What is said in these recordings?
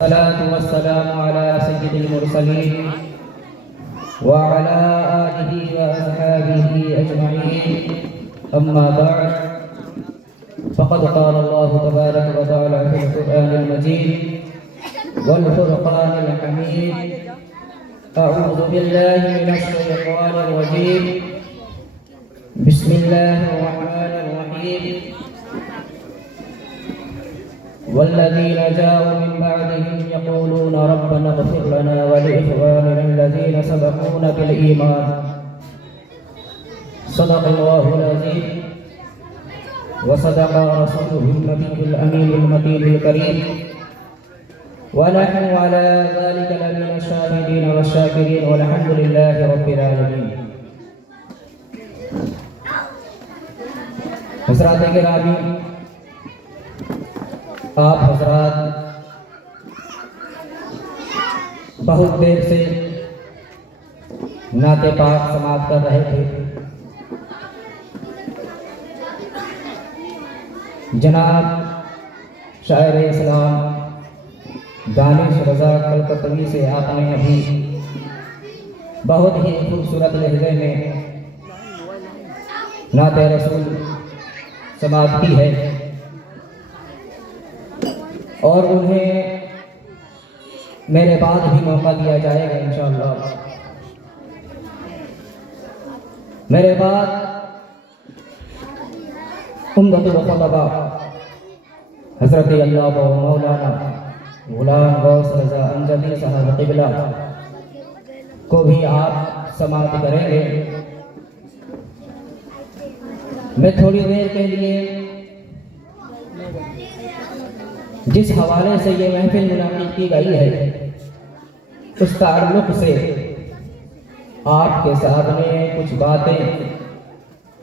الصلاة والسلام على سيد المرسلين وعلى آله وأصحابه أجمعين. أما بعد، فقد قال الله تبارك وتعالى في القرآن المجيد والفرقان الحميد: أعوذ بالله من الشيطان الرجيم. بسم الله الرحمن الرحيم. والذين جاءوا من بعدهم يقولون ربنا اغفر لنا ولإخواننا الذين سبقونا بالإيمان. صدق الله العظيم وصدق رسوله النبي الأمين المتين الكريم، ونحن على ذلك لمن الشاهدين والشاكرين، والحمد لله رب العالمين. حضرات گرامی، آپ حضرات بہت دیر سے نعت پاک سماعت کر رہے تھے. جناب شاعر اسلام دانش رضا کلکتوی سے آپ نے ابھی بہت ہی خوبصورت لہجے میں نعت رسول سماعت کی ہے، اور انہیں میرے بعد بھی موقع دیا جائے گا انشاءاللہ. میرے بعد عمدۃ الخطباء حضرت اللہ و مولانا غلام غوث رضا امجدی صاحب قبلہ کو بھی آپ سماعت کریں گے. میں تھوڑی دیر کے لیے جس حوالے سے یہ محفل منعقد کی گئی ہے اس تعلق سے آپ کے ساتھ میں کچھ باتیں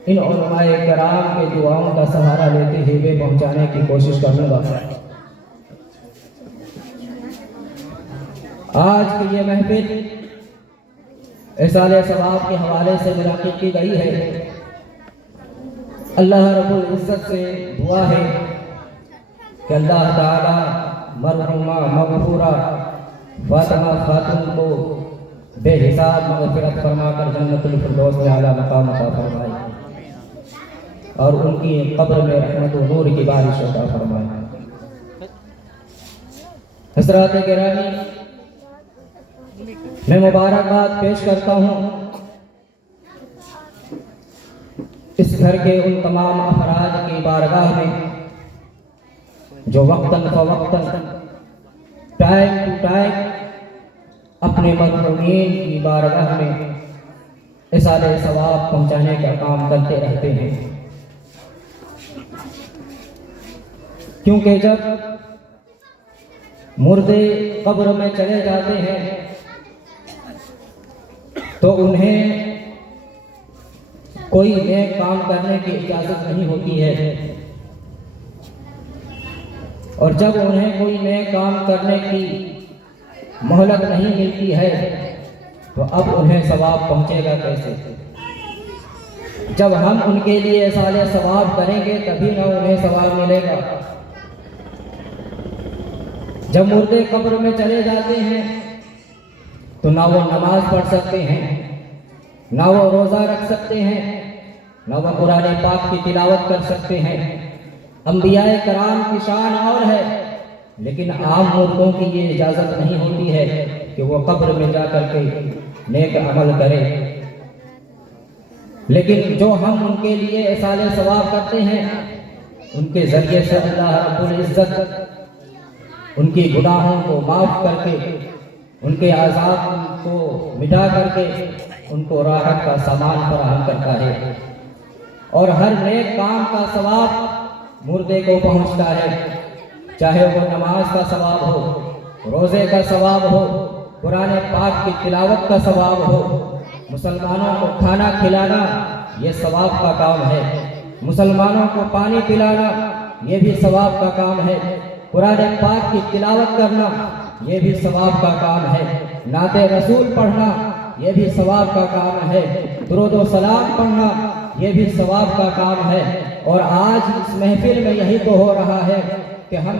ان علماء کرام کے دعاؤں کا سہارا لیتے ہوئے پہنچانے کی کوشش کروں گا. آج کی یہ محفل ایصال ثواب کے حوالے سے منعقد کی گئی ہے. اللہ رب العزت سے دعا ہے کہ اللہ تعالی مرحومہ مغفورہ فاطمہ خاتون کو بے حساب مغفرت فرما کر جنت الفردوس میں اعلیٰ مقام عطا فرمائے، اور ان کی قبر میں رحمت و نور کی بارش عطا فرمائے. حضرات گرامی، میں مبارکباد پیش کرتا ہوں اس گھر کے ان تمام افراد کی بارگاہ میں جو وقتاً فوقتاً ٹائم ٹو ٹائم اپنے مرحومین کی بارگاہ میں ایصال ثواب پہنچانے کا کام کرتے رہتے ہیں. کیونکہ جب مردے قبر میں چلے جاتے ہیں تو انہیں کوئی نیک کام کرنے کی اجازت نہیں ہوتی ہے، اور جب انہیں کوئی نیک کام کرنے کی مہلت نہیں ملتی ہے تو اب انہیں ثواب پہنچے گا کیسے؟ جب ہم ان کے لیے ایصال ثواب کریں گے تبھی نہ انہیں ثواب ملے گا. جب مردے قبر میں چلے جاتے ہیں تو نہ وہ نماز پڑھ سکتے ہیں، نہ وہ روزہ رکھ سکتے ہیں، نہ وہ قرآن پاک کی تلاوت کر سکتے ہیں. انبیاء کرام کی شان اور ہے، لیکن عام مردوں کی یہ اجازت نہیں ہوتی ہے کہ وہ قبر میں جا کر کے نیک عمل کرے. لیکن جو ہم ان کے لیے ایصال ثواب کرتے ہیں ان کے ذریعے سے اللہ رب العزت ان کی گناہوں کو معاف کر کے، ان کے عذاب کو مٹا کر کے ان کو راحت کا سامان فراہم کرتا ہے، اور ہر نیک کام کا ثواب مردے کو پہنچتا ہے، چاہے وہ نماز کا ثواب ہو، روزے کا ثواب ہو، قرآن پاک کی تلاوت کا ثواب ہو. مسلمانوں کو کھانا کھلانا یہ ثواب کا کام ہے، مسلمانوں کو پانی پلانا یہ بھی ثواب کا کام ہے، قرآن پاک کی تلاوت کرنا یہ بھی ثواب کا کام ہے، نعت رسول پڑھنا یہ بھی ثواب کا کام ہے، درود و سلام پڑھنا یہ بھی ثواب کا کام ہے. اور آج اس محفل میں یہی تو ہو رہا ہے کہ ہم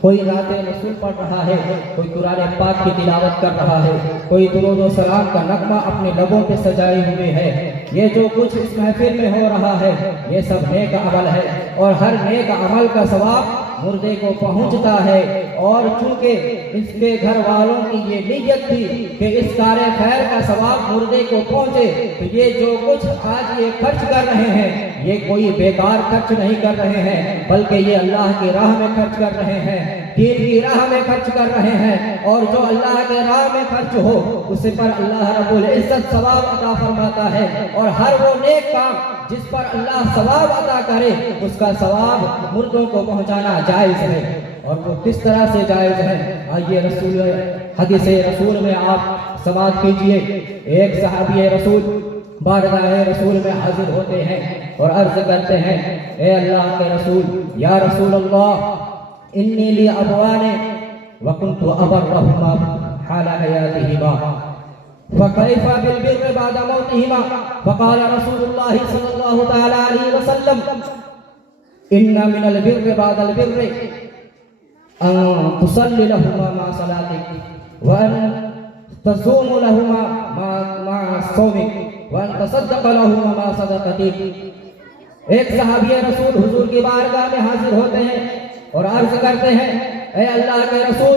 کوئی نعت رسول پڑھ رہا ہے، کوئی قرآن پاک کی تلاوت کر رہا ہے، کوئی درود و سلام کا نغمہ اپنے لبوں پہ سجائے ہوئے ہے۔ یہ جو کچھ اس محفل میں ہو رہا ہے یہ سب نیک عمل ہے، اور ہر نیک عمل کا ثواب مردے کو پہنچتا ہے۔ اور چونکہ اس کے گھر والوں کی یہ نیت تھی کہ اس کار خیر کا ثواب مردے کو پہنچے، تو یہ جو کچھ آج یہ خرچ کر رہے ہیں یہ کوئی بیکار خرچ نہیں کر رہے ہیں، بلکہ یہ اللہ کی راہ میں خرچ کر رہے ہیں، دین کی راہ میں خرچ کر رہے ہیں۔ اور جو اللہ کے راہ میں خرچ ہو اس پر اللہ رب العزت ثواب عطا فرماتا ہے، اور ہر وہ نیک کام جس پر اللہ ثواب عطا کرے اس کا ثواب مردوں کو پہنچانا جائز ہے۔ اور وہ کس طرح سے جائز ہے، آئیے حدیث رسول میں آپ سماعت کیجئے۔ ایک صحابی رسول بارگاہ رسول میں حاضر ہوتے ہیں اور عرض کرتے ہیں، اے اللہ کے رسول، یا رسول اللہ، انی لی ابوان وکنت ابرہما حال حیاتہما فکیف بالبر بعد موتہما؟ فقال رسول اللہ صلی اللہ تعالی علیہ وسلم، ان من البر بعد البر ان تصلی لہما مع صلاتک، وان تصوم لہما مع صومک، وان تصدق لہما مع صدقتک۔ ایک صحابی رسول حضور کی بارگاہ میں حاضر ہوتے ہیں اور عرض کرتے ہیں، اے اللہ کے رسول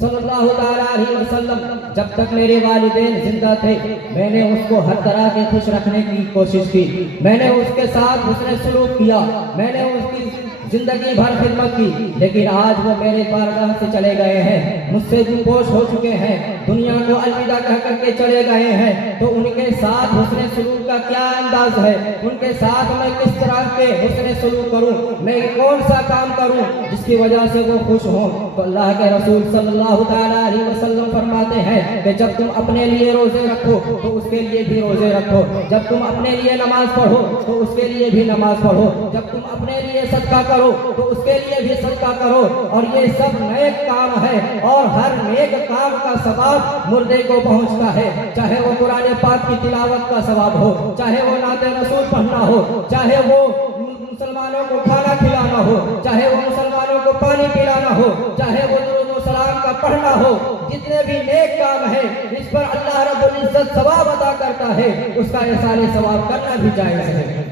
صلی اللہ تعالیٰ علیہ وسلم، جب تک میرے والدین زندہ تھے میں نے اس کو ہر طرح کے خوش رکھنے کی کوشش کی، میں نے اس کے ساتھ حسن سلوک کیا، میں نے اس کی زندگی بھر خدمت کی، لیکن آج وہ میرے بارگاہ سے چلے گئے ہیں، مجھ سے روپوش ہو چکے ہیں، دنیا کو الوداع کہہ کر کے چلے گئے ہیں، تو ان کے ساتھ حسن سلوک کا کیا انداز ہے؟ ان کے ساتھ میں کس طرح کے حسن سلوک کروں؟ میں کون سا کام کروں جس کی وجہ سے وہ خوش ہوں؟ تو اللہ کے رسول صلی اللہ تعالیٰ علیہ وسلم فرماتے ہیں کہ جب تم اپنے لیے روزے رکھو تو اس کے لیے بھی روزے رکھو، جب تم اپنے لیے نماز پڑھو تو اس کے لیے بھی نماز پڑھو، جب تم اپنے لیے صدقہ کرو تو اس کے لیے بھی صدقہ کرو، اور یہ سب نیک کام ہے، اور ہر نیک کام کا ثواب مردے کو پہنچتا ہے، چاہے وہ قرآن پاک کی تلاوت کا ثواب ہو، چاہے وہ نعت رسول پڑھنا ہو، چاہے وہ مسلمانوں کو کھانا کھلانا ہو، چاہے وہ مسلمانوں کو پانی پلانا ہو، چاہے وہ درود و سلام کا پڑھنا ہو، جتنے بھی نیک کام ہیں اس پر اللہ رب العزت ثواب عطا کرتا ہے، اس کا احسان ثواب کرنا بھی جائز ہے۔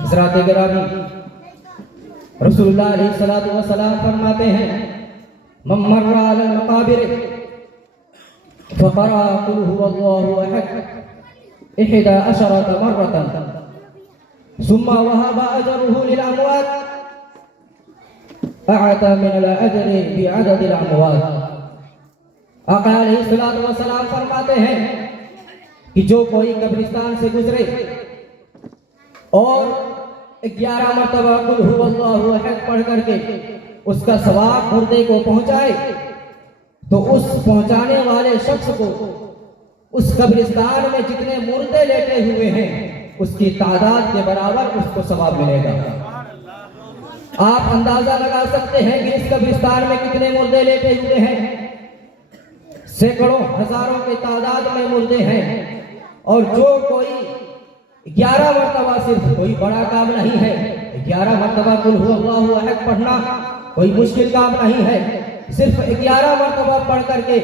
حضرات گرامی، رسول اللہ علیہ الصلوۃ والسلام فرماتے ہیں، من مر علی المقابر فقرأ قل هو الله احد 11 مرة ثم وهب اجره للاموات اعطى من الاجر بعدد الاموات۔ آقا علیہ الصلوۃ والسلام فرماتے ہیں کہ جو کوئی قبرستان سے گزرے اور 11 مرتبہ قل هو الله احد پڑھ کر کے اس کا ثواب مردے کو پہنچائے، تو اس پہنچانے والے شخص کو اس قبرستان میں جتنے مردے لیٹے ہوئے ہیں اس کی تعداد کے برابر اس کو ثواب ملے گا۔ آپ اندازہ لگا سکتے ہیں کہ اس قبرستان میں کتنے مردے لیٹے ہوئے ہیں، سینکڑوں ہزاروں کی تعداد میں مردے ہیں، اور جو کوئی 11 مرتبہ، صرف کوئی بڑا کام نہیں ہے، 11 مرتبہ قل هو الله احد پڑھنا کوئی مشکل کام نہیں ہے، صرف 11 مرتبہ پڑھ کر کے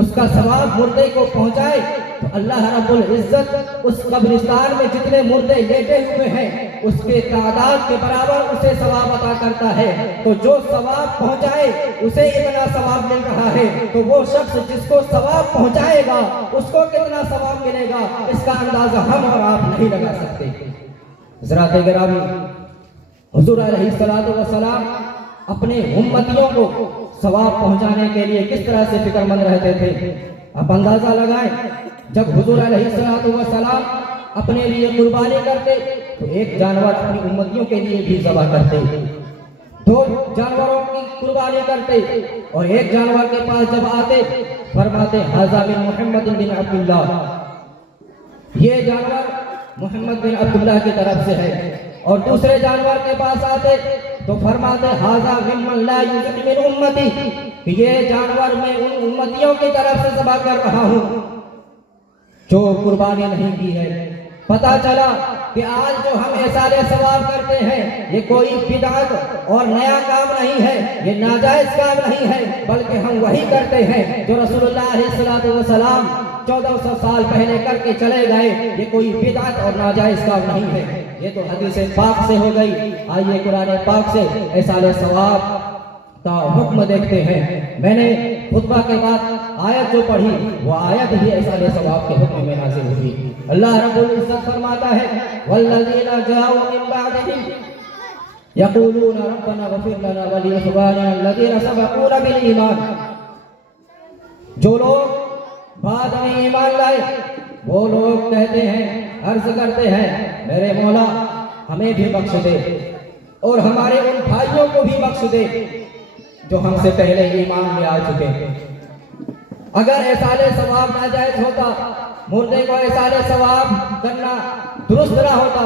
اس کا ثواب مردے کو پہنچائے تو اللہ رب العزت اس قبرستان میں جتنے مردے لیٹے ہوئے ہیں اس کے تعداد کے برابر اسے ثواب عطا کرتا ہے۔ تو جو ثواب پہنچائے اسے اتنا ثواب مل رہا ہے، تو وہ شخص جس کو ثواب پہنچائے گا اس کو کتنا ثواب ملے گا اس کا اندازہ ہم اور آپ نہیں لگا سکتے۔ حضرات گرامی، حضور علیہ الصلوۃ والسلام اپنے امتیوں کو ثواب پہنچانے کے لیے کس طرح سے فکر مند رہتے تھے۔ آپ اندازہ لگائیں، جب حضور علیہ الصلوۃ والسلام اپنے لیے قربانی کرتے تو ایک جانور اپنی امتیوں کے لیے بھی ذبح کرتے، 2 جانوروں کی قربانی کرتے، اور ایک جانور کے پاس جب آتے فرماتے ھذا من محمد بن عبداللہ، یہ جانور محمد بن عبداللہ کی طرف سے ہے، اور دوسرے جانور کے پاس آتے تو فرماتے ھذا ممن لا یوجد من امتی، کہ یہ جانور میں ان امتیوں کی طرف سے ذبح کر رہا ہوں جو قربانی نہیں کی ہے۔ پتہ چلا کہ آج جو ہم احسان ثواب کرتے ہیں یہ کوئی بدعت اور نیا کام نہیں ہے، یہ ناجائز کام نہیں ہے، بلکہ ہم وہی کرتے ہیں جو رسول اللہ علیہ السلام 1400 سال پہلے کر کے چلے گئے۔ یہ کوئی بدعت اور ناجائز کام نہیں ہے، یہ تو حدیث پاک سے ہو گئی۔ آئیے قرآن پاک سے احسان ثواب کا حکم دیکھتے ہیں۔ میں نے خطبہ کے بعد آیت جو پڑھی وہ آیت ہی احسان ثواب کے حکم میں نازل ہوئی۔ اللہ رب العزت فرماتا ہے والذین جاؤوا من بعدہم یقولون ربنا اغفر لنا ولإخواننا الذین سبقونا بالایمان۔ جو لوگ بعد میں ایمان لائے وہ لوگ کہتے ہیں، عرض کرتے ہیں میرے مولا ہمیں بھی بخش دے اور ہمارے ان بھائیوں کو بھی بخش دے جو ہم سے پہلے ایمان لے آ چکے ہیں۔ اگر احسان ثواب ناجائز ہوتا، مردے کو احسان ثواب کرنا درست نہ ہوتا،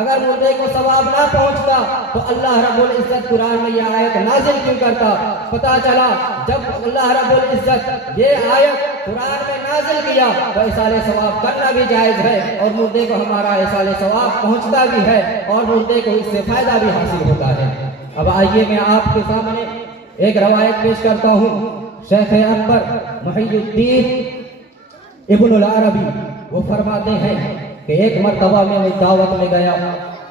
اگر مردے کو ثواب نہ پہنچتا تو اللہ رب العزت قرآن میں یہ آیت نازل کیوں کرتا؟ پتہ چلا جب اللہ رب العزت یہ آیت قرآن میں نازل کیا تو احسان ثواب کرنا بھی جائز ہے اور مردے کو ہمارا احسان ثواب پہنچتا بھی ہے اور مردے کو اس سے فائدہ بھی حاصل ہوتا ہے۔ اب آئیے میں آپ کے سامنے ایک روایت پیش کرتا ہوں۔ شیخ اکبر محی الدین ابن العربی وہ فرماتے ہیں کہ ایک مرتبہ میں دعوت میں گیا،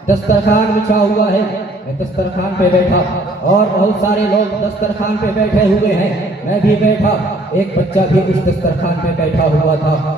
دسترخوان بچھا ہوا ہے، میں دسترخوان پہ بیٹھا اور بہت سارے لوگ دسترخوان پہ بیٹھے ہوئے ہیں، میں بھی بیٹھا، ایک بچہ بھی اس دسترخوان پہ بیٹھا ہوا تھا،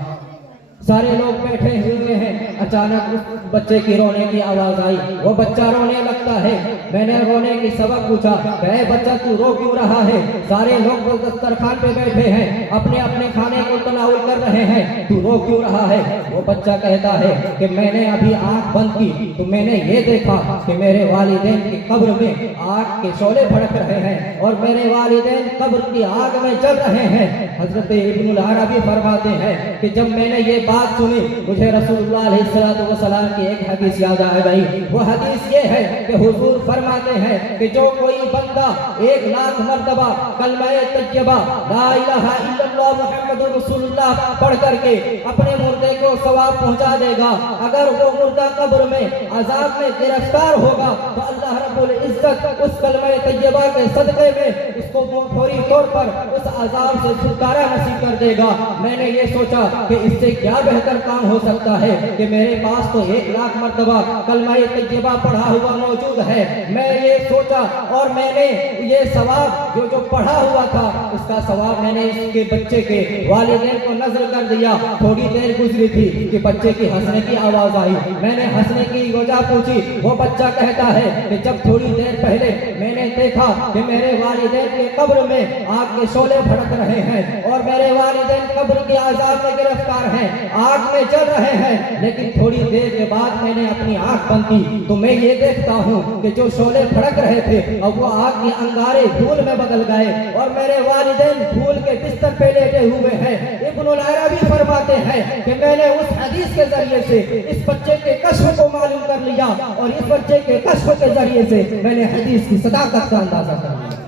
سارے لوگ بیٹھے ہوئے ہیں۔ اچانک اس بچے کی رونے کی آواز آئی، وہ بچہ رونے لگتا ہے۔ میں نے رونے کی سبب پوچھا کہ اے بچہ تو رو کیوں رہا ہے؟ سارے لوگ دسترخوان پہ بیٹھے ہیں، اپنے اپنے کھانے کو تناول کر رہے ہیں، تو رو کیوں رہا ہے؟ وہ بچہ کہتا ہے کہ میں نے ابھی آنکھ بند کی تو میں نے یہ دیکھا کہ میرے والدین کی قبر میں آگ کے شعلے بھڑک رہے ہیں اور میرے والدین قبر کی آگ میں جل رہے ہیں۔ حضرت ابن العربی فرماتے ہیں کہ جب میں نے یہ بات سنی مجھے رسول اللہ علیہ السلام کی ایک حدیث یاد آ گئی۔ وہ حدیث یہ ہے کہ حضور فرماتے ہیں کہ جو کوئی بندہ 1,00,000 مرتبہ کلمہ طیبہ لا الہ الا اللہ محمد رسول اللہ پڑھ کر کے اپنے مردے کو ثواب پہنچا دے گا، اگر وہ مردہ قبر میں عذاب میں گرفتار ہوگا تو اللہ رب العزت اس کلمہ طیبہ کے صدقے میں اس کو فوری طور پر اس عذاب سے چھٹکارا نصیب کر دے گا۔ میں نے یہ سوچا کہ اس سے کیا بہتر کام ہو سکتا ہے کہ میرے پاس تو 1,00,000 مرتبہ کلمہ طیبہ پڑھا ہوا موجود ہے۔ میں یہ سوچا اور میں نے یہ ثواب جو پڑھا ہوا تھا اس کا ثواب میں نے اس کے بچے کے والدین کو نظر کر دیا۔ تھوڑی دیر گزری تھی کہ بچے کی ہنسنے کی آواز آئی، میں نے ہنسنے کی وجہ پوچھی، وہ بچہ کہتا ہے کہ جب تھوڑی دیر پہلے میں نے دیکھا کہ میرے والدین کے قبر میں آگ کے شعلے بھڑک رہے ہیں اور میرے والدین قبر کی عذاب میں گرفتار ہیں، آگ میں جل رہے ہیں، لیکن تھوڑی دیر کے بعد میں نے اپنی آنکھ بند کی تو میں یہ دیکھتا ہوں کہ جو شعلے بھڑک رہے تھے اب وہ آگ کے انگارے دھول میں بدل گئے اور میرے والدین دھول کے بستر پہ لیٹے ہوئے ہیں۔ ابن العربی فرماتے ہیں کہ میں نے اس حدیث کے ذریعے سے اس بچے کے کشف کو معلوم کر لیا اور اس بچے کے کشف کے ذریعے سے میں نے حدیث کی صداقت کا اندازہ کر لیا۔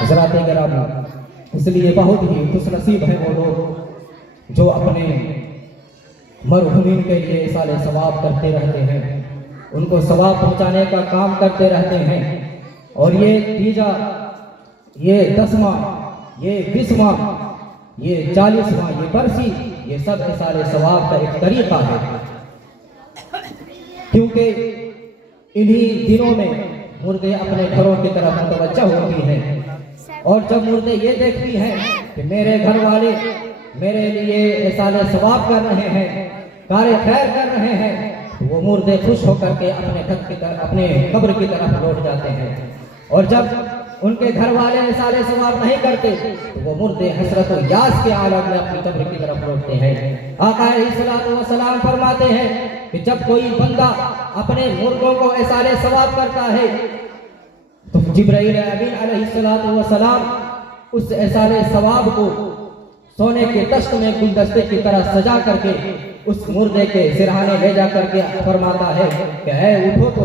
حضرات گرامی، اس لیے بہت ہی خوش نصیب ہیں وہ لوگ جو اپنے مرحومین کے لیے ایصال ثواب کرتے رہتے ہیں، ان کو ثواب پہنچانے کا کام کرتے رہتے ہیں، اور یہ تیجا، یہ 10واں، یہ 20واں، یہ 40واں، یہ برسی، یہ سب ایصال ثواب کا ایک طریقہ ہے، کیونکہ انہی دنوں میں مردے اپنے گھروں کی طرف متوجہ ہوتی ہیں، اور جب مردے یہ دیکھتی ہیں کہ میرے گھر والے میرے لیے ایصال ثواب کر رہے ہیں، کار خیر کر رہے ہیں، تو وہ مردے خوش ہو کر کے اپنے گھر کی طرف، اپنے قبر کی طرف لوٹ جاتے ہیں، اور جب ان کے گھر والے ایصال ثواب نہیں کرتے تو وہ مردے حسرت و یاس کے عالم میں اپنی قبر کی طرف لوٹتے ہیں۔ آقا علیہ السلام فرماتے ہیں کہ جب کوئی بندہ اپنے مردوں کو ایصال ثواب کرتا ہے تو جبرائیل امین علیہ السلام اس ایصال ثواب کو سونے کے تخت میں گلدستے کی طرح سجا کر کے اس مردے کے سرہانے لے جا کر کے فرماتا ہے کہ اے اٹھو تو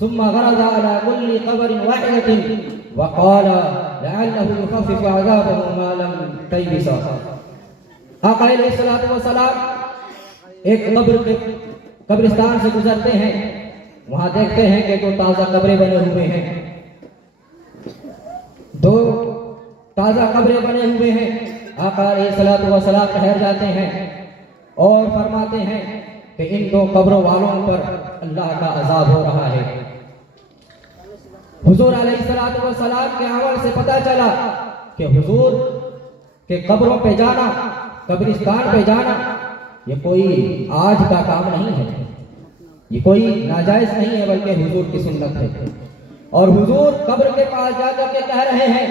ثم غرز على كل قبر واحدة وقال لعله يخفف عذابه ما لم تيبس۔ آقا علیہ الصلوۃ والسلام ایک قبرستان سے گزرتے ہیں، وہاں دیکھتے ہیں کہ دو تازہ قبریں بنے ہوئے ہیں، دو تازہ قبریں بنے ہوئے ہیں۔ آقا علیہ الصلوۃ والسلام ٹھہر جاتے ہیں اور فرماتے ہیں کہ ان دو قبروں والوں پر اللہ کا عذاب ہو رہا ہے۔ حضور علیہ الصلوۃ والسلام کے عمل سے پتہ چلا کہ حضور کے قبروں پہ جانا، قبرستان پہ جانا یہ کوئی آج کا کام نہیں ہے، یہ کوئی ناجائز نہیں ہے، بلکہ حضور کی سنت ہے۔ اور حضور قبر کے پاس جا کر کے کہہ رہے ہیں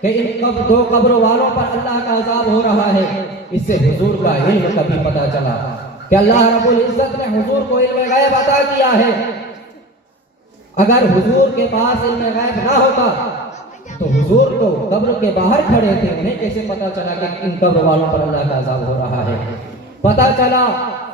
کہ ان دو قبروں والوں پر اللہ کا عذاب ہو رہا ہے۔ اس سے حضور کا علم کبھی پتہ چلا کہ اللہ رب العزت نے حضور کو علم غیب عطا کیا ہے۔ اگر حضور کے پاس علم غیب نہ ہوتا تو حضور تو قبر کے باہر کھڑے تھے، انہیں کیسے پتا چلا کہ ان قبر والوں پر اللہ کا عذاب ہو رہا ہے؟ پتا چلا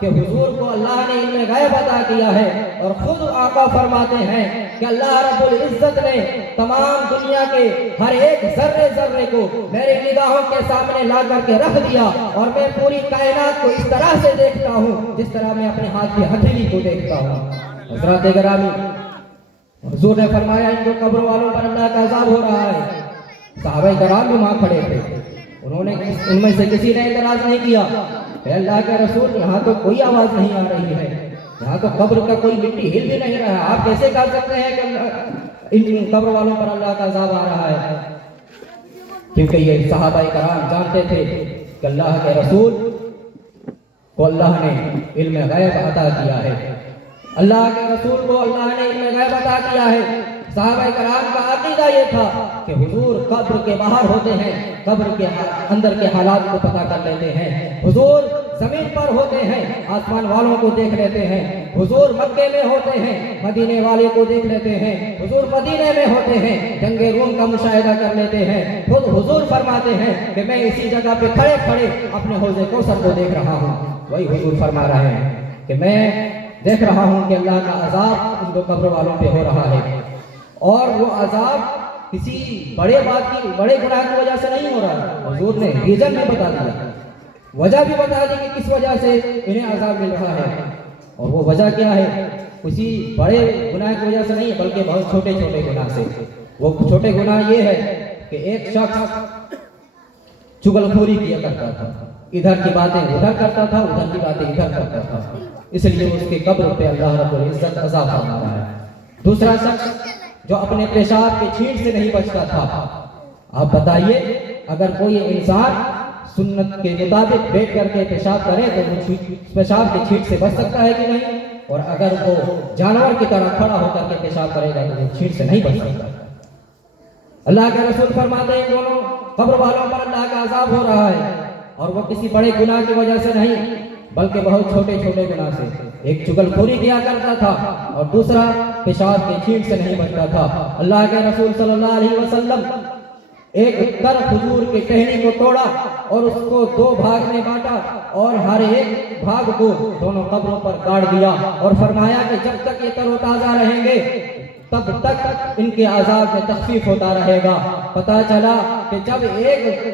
کہ حضور کو اللہ نے علم غیب عطا کیا ہے، اور خود آقا فرماتے ہیں کہ اللہ رب العزت نے تمام دنیا کے ہر ایک ذرے ذرے کو میری نگاہوں کے سامنے لا کر کے رکھ دیا، اور میں پوری کائنات کو اس طرح سے دیکھتا ہوں جس طرح میں اپنے ہاتھ کی ہتھیلی کو دیکھتا ہوں۔ حضرات گرامی، حضور نے فرمایا ان دو قبر والوں پر اللہ کا عذاب ہو رہا ہے۔ صحابہ کرام بھی وہاں کھڑے تھے، ان میں سے کسی نے اعتراض نہیں کیا کہ اللہ کے رسول یہاں تو کوئی آواز نہیں آ رہی ہے، یہاں تو قبر کا کوئی مٹی ہل بھی نہیں رہا، آپ کیسے کہہ سکتے ہیں کہ ان قبر والوں پر اللہ کا عذاب آ رہا ہے؟ کیونکہ یہ صحابہ کرام جانتے تھے کہ اللہ کے رسول کو اللہ نے علم غیب عطا کیا ہے، اللہ کے رسول کو اللہ نے علم غیب عطا کیا ہے۔ صحابہ کرام کا عقیدہ یہ تھا کہ حضور قبر کے باہر ہوتے ہیں، قبر کے اندر کے حالات کو پتہ کر لیتے ہیں، حضور زمین پر ہوتے ہیں آسمان والوں کو دیکھ لیتے ہیں، حضور مکے میں ہوتے ہیں مدینے والے کو دیکھ لیتے ہیں، حضور مدینے میں ہوتے ہیں جنگ روم کا مشاہدہ کر لیتے ہیں۔ خود حضور فرماتے ہیں کہ میں اسی جگہ پہ کھڑے کھڑے اپنے حوض کوثر کو دیکھ رہا ہوں۔ وہی حضور فرما رہے ہیں کہ میں دیکھ رہا ہوں کہ اللہ کا عذاب ان دو قبر والوں پہ ہو رہا ہے، اور وہ عذاب کسی بڑے گناہ کی وجہ سے نہیں ہو رہا۔ حضور نے ریزن بھی بتا دیا، وجہ بھی بتا دی کہ کس وجہ سے انہیں عذاب مل رہا ہے، اور وہ وجہ کیا ہے؟ کسی بڑے گناہ کی وجہ سے نہیں بلکہ بہت چھوٹے چھوٹے گناہ سے۔ وہ چھوٹے گناہ یہ ہے کہ ایک شخص چغلخوری کیا کرتا تھا، ادھر کی باتیں ادھر کرتا تھا، ادھر کی باتیں ادھر کرتا تھا، اس لیے اس کے قبر پہ اللہ رب العزت عذاب فرما رہا ہے۔ دوسرا شخص جو اپنے پیشاب کے چھینٹ سے نہیں بچتا تھا۔ آپ بتائیے اگر کوئی انسان سنت کے مطابق بیٹھ کر کے پیشاب کرے تو وہ پیشاب کے چھینٹ سے بچ سکتا ہے کہ نہیں؟ اور اگر وہ جانور کی طرح کھڑا ہو کر کے پیشاب کرے گا تو وہ چھینٹ سے نہیں بچ سکتا۔ اللہ کے رسول فرماتے ہیں دونوں قبر والوں پر اللہ کا عذاب ہو رہا ہے، اور وہ کسی بڑے گناہ کی وجہ سے نہیں بلکہ بہت چھوٹے چھوٹے گناہ سے۔ ایک چغلخوری کیا کرتا تھا اور دوسرا پیشاب کے چھینٹ سے نہیں بچتا تھا۔ اللہ کے رسول صلی اللہ علیہ وسلم ایک در کھجور کے ٹہنی کو توڑا اور اس کو دو بھاگ میں بانٹا، اور ہر ایک بھاگ کو دونوں قبروں پر گاڑ دیا، اور فرمایا کہ جب تک یہ تر و تازہ رہیں گے تب تک ان کے عذاب میں تخفیف ہوتا رہے گا۔ پتہ چلا کہ جب ایک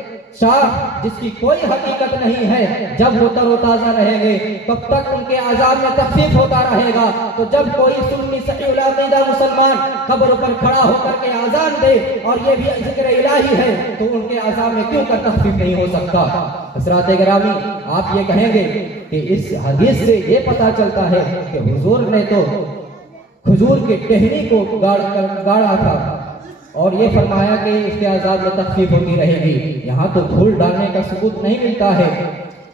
شاخ جس کی کوئی حقیقت نہیں ہے جب وہ تر و تازہ رہیں گے تب تک ان کے عذاب میں تخفیف ہوتا رہے گا، تو جب کوئی سنی صحیح العقیدہ مسلمان قبر پر کھڑا ہو کر کے اذان دے اور یہ بھی ذکر الہی ہے تو ان کے عذاب میں کیوں کر تخفیف نہیں ہو سکتا؟ حضرات گرامی، آپ یہ کہیں گے کہ اس حدیث سے یہ پتہ چلتا ہے کہ حضور نے تو کھجور کے ٹہنی کو گاڑا تھا اور یہ فرمایا کہ اس کے عذاب میں تخفیف ہوتی رہے گی۔ یہاں تو پھول ڈالنے کا ثبوت نہیں ملتا ہے،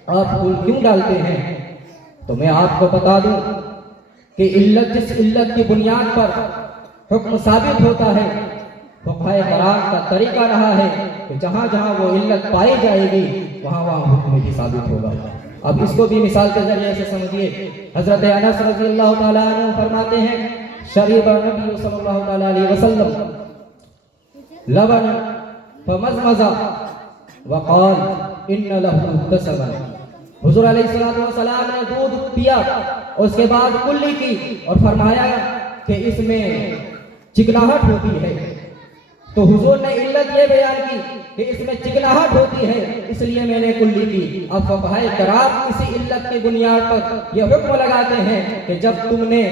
آپ پھول کیوں ڈالتے ہیں؟ تو میں آپ کو بتا دوں کہ جس علت کی بنیاد پر حکم ثابت ہوتا ہے، فقہائے کرام کا طریقہ رہا ہے کہ جہاں جہاں وہ علت پائی جائے گی وہاں وہاں حکم بھی ثابت ہوگا۔ اب اس کو بھی مثال کے ذریعے سے سمجھیے۔ حضرت انس رضی اللہ تعالیٰ عنہ فرماتے ہیں شریب نبی صلی اللہ تعالیٰ علیہ وسلم لبن فمزمز وقال ان له دسما۔ حضور علیہ السلام نے دودھ پیا، اس کے بعد کلی کی اور فرمایا کہ اس میں چکناہٹ ہوتی ہے۔ تو حضور نے علت یہ بیان کی کہ اس میں چکناہٹ ہوتی ہے اس لیے میں نے کلی کی۔ اب فقہائے کرام اسی علت کی بنیاد پر یہ حکم لگاتے ہیں کہ جب تم نے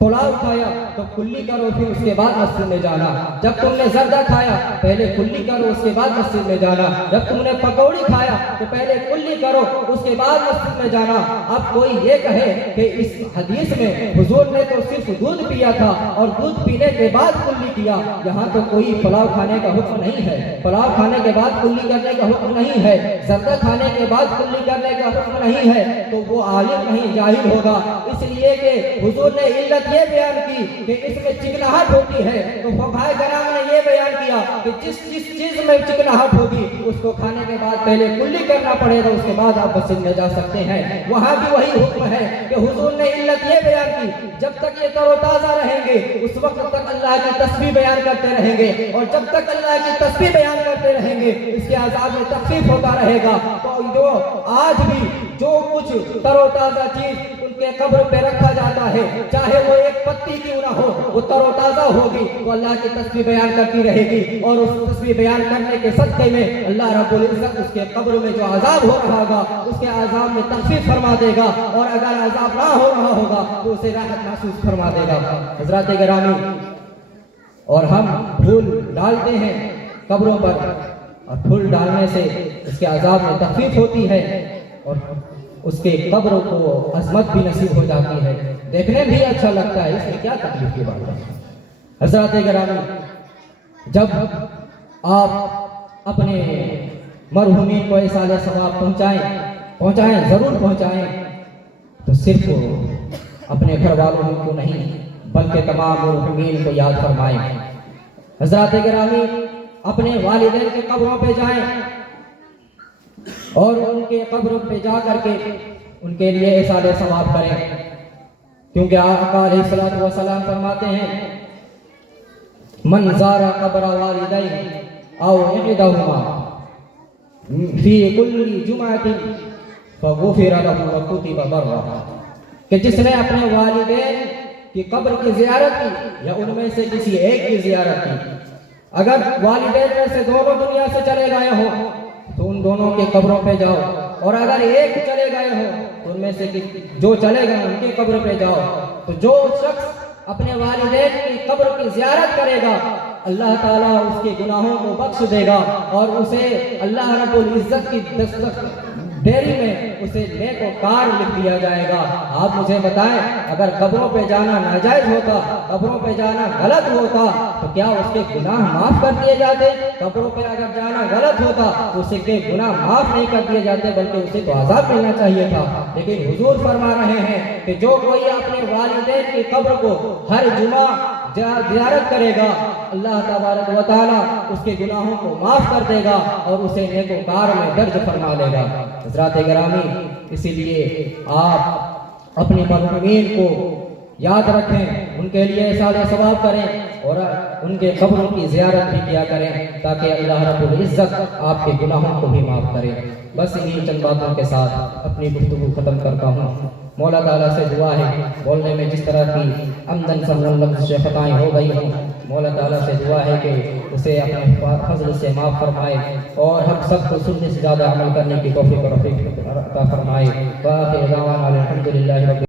پلاؤ کھایا تو کلی کرو پھر اس کے بعد مسجد میں جانا، جب تم نے زردہ کھایا پہلے کلی کرو اس کے بعد مسجد میں جانا، جب تم نے پکوڑی کھایا تو پہلے کلی کرو اس کے بعد مسجد میں جانا۔ اب کوئی یہ کہے کہ اس حدیث میں حضور نے تو صرف دودھ پیا تھا اور دودھ پینے کے بعد کلی کیا، یہاں تو کوئی پلاؤ کھانے کا حکم نہیں ہے، پلاؤ کھانے کے بعد کلی کرنے کا حکم نہیں ہے، زردہ کھانے کے بعد کلی کرنے کا حکم نہیں ہے، تو وہ عالم نہیں جاہل ہوگا۔ اس لیے کہ حضور نے علت یہ بیان کی کہ اس میں چکناہٹ ہوتی ہے، تو فقہائے کرام نے یہ بیان کیا کہ جس چیز میں چکناہٹ ہوگی اس کو کھانے کے بعد پہلے کلی کرنا پڑے گا، اس کے بعد آپ مسجد میں جا سکتے ہیں۔ وہاں بھی وہی حکم ہے کہ حضور نے علت یہ بیان کی جب تک یہ تر و تازہ رہیں گے اس وقت تک اللہ کی تسبیح بیان کرتے رہیں گے، اور جب تک اللہ کی تسبیح بیان کرتے رہیں گے اس کے عذاب میں تخفیف ہوتا رہے گا۔ تو جو آج بھی جو کچھ تر و تازہ چیز ان کے قبر پہ رکھا جاتا ہے چاہے وہ ایک پتی کیوں نہ ہو وہ تر و تازہ ہوگی تو اللہ کی تسبیح بیان کرتی رہے گی، اور اس تسبیح بیان کرنے کے صدقے میں اللہ رب العزت اس کے قبر میں جو عذاب ہو رہا ہوگا اس کے عذاب میں تخفیف فرما دے گا، اور اگر عذاب نہ ہو رہا ہوگا تو اسے راحت محسوس فرما دے گا۔ حضرات گرامی، اور ہم پھول ڈالتے ہیں قبروں پر، اور پھول ڈالنے سے اس کے عذاب میں تخفیف ہوتی ہے اور اس کے قبر کو عظمت بھی نصیب ہو جاتی ہے، دیکھنے بھی اچھا لگتا ہے، اس میں کیا تکلیف کی بات ہے۔ حضرات گرامی، جب آپ اپنے مرحومین کو ایصال ثواب پہنچائیں ضرور پہنچائیں، تو صرف اپنے گھر والوں کو نہیں بلکہ تمام مرحومین کو یاد فرمائیں۔ حضرات گرامی، اپنے والدین کے قبروں پہ جائیں، اور ان کے قبر پہ جا کر کے ان کے لیے احسان ثواب کریں، کیونکہ آقا علیہ الصلوۃ والسلام فرماتے ہیں من زار قبر والدیہ او احدہما فی کل جمعۃ فغفر لہ وکتب برا، کہ جس نے اپنے والدین کی قبر کی زیارت کی یا ان میں سے کسی ایک کی زیارت کی، اگر والدین میں سے دونوں دنیا سے چلے گئے ہوں تو ان دونوں کے قبروں پہ جاؤ، اور اگر ایک چلے گئے ہوں تو ان میں سے جو چلے گئے ان کی قبر پہ جاؤ، تو جو شخص اپنے والدین کی قبر کی زیارت کرے گا اللہ تعالیٰ اس کے گناہوں کو بخش دے گا، اور اسے اللہ رب العزت کی دستک ڈیری میں اسے نیک وکار لکھ دیا جائے گا۔ آپ مجھے بتائیں اگر قبروں پہ جانا ناجائز ہوتا، قبروں پہ جانا غلط ہوتا تو کیا اس کے گناہ معاف کر دیے جاتے؟ قبروں پہ اگر جانا غلط ہوتا تو اس کے گناہ معاف نہیں کر دیے جاتے بلکہ اسے تو عذاب ملنا چاہیے تھا۔ لیکن حضور فرما رہے ہیں کہ جو کوئی اپنے والدین کی قبر کو ہر جمعہ زیارت کرے گا اللہ تبارک و تعالیٰ اس کے گناہوں کو معاف کر دے گا اور اسے نیک وکار میں درج فرما لے گا۔ حضرات گرامی، اسی لیے آپ اپنی مرحومین کو یاد رکھیں، ان کے لیے احسان ثواب کریں اور ان کے قبروں کی زیارت بھی کیا کریں تاکہ اللہ رب العزت آپ کے گناہوں کو بھی معاف کرے۔ بس انہی چند باتوں کے ساتھ اپنی گفتگو ختم کرتا ہوں۔ مولا تعالیٰ سے دعا ہے بولنے میں جس طرح کی عمدن سمجھن لفظ سے خطائیں ہو گئی ہوں، مولا تعالیٰ سے دعا ہے کہ اسے اپنے فضل سے معاف فرمائے اور ہم سب کو سننے سے زیادہ عمل کرنے کی توفیق اور عطا فرمائے۔ وآخر دعوانا الحمدللہ رب